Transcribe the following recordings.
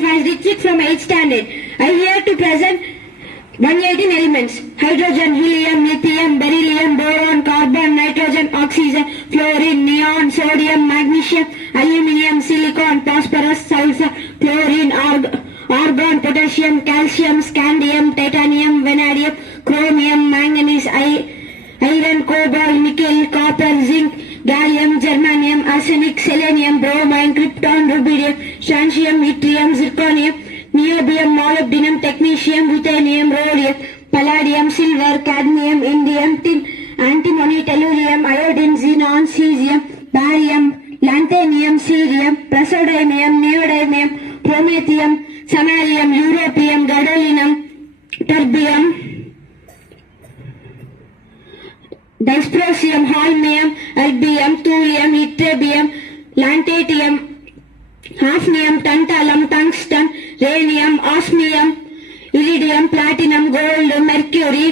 District from 8th standard. I here to present 118 elements: hydrogen, helium, lithium, beryllium, boron, carbon, nitrogen, oxygen, fluorine, neon, sodium, magnesium, aluminium, silicon, phosphorus, sulfur, chlorine, argon, potassium, calcium, scandium, titanium, vanadium, chromium, manganese, iron, cobalt, nickel, copper, zinc, gallium, germanium, arsenic, selenium, bromine, krypton, rubidium, strontium, yttrium, zirconium, niobium, molybdenum, technetium, ruthenium, rhodium, palladium, silver, cadmium, indium, tin, antimony, tellurium, iodine, xenon, cesium, barium, lanthanum, cerium, praseodymium, neodymium, promethium, samarium, europium, gadolinium, terbium, dysprosium, holmium, albium, thulium, ytterbium, lantatium, hafnium, tantalum, tungsten, rhenium, osmium, iridium, platinum, gold, mercury,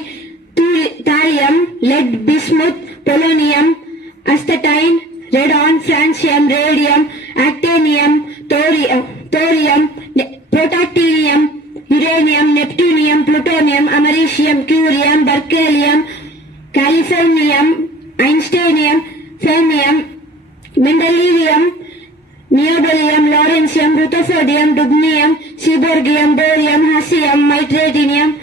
thallium, lead, bismuth, polonium, astatine, radon, francium, radium, actinium, thorium, protactinium, uranium, neptunium, plutonium, americium, curium, berkelium, californium, einsteinium, fermium, mendelevium, neodymium, lawrencium, rutherfordium, dubnium, seaborgium, borium, hassium, mitratium,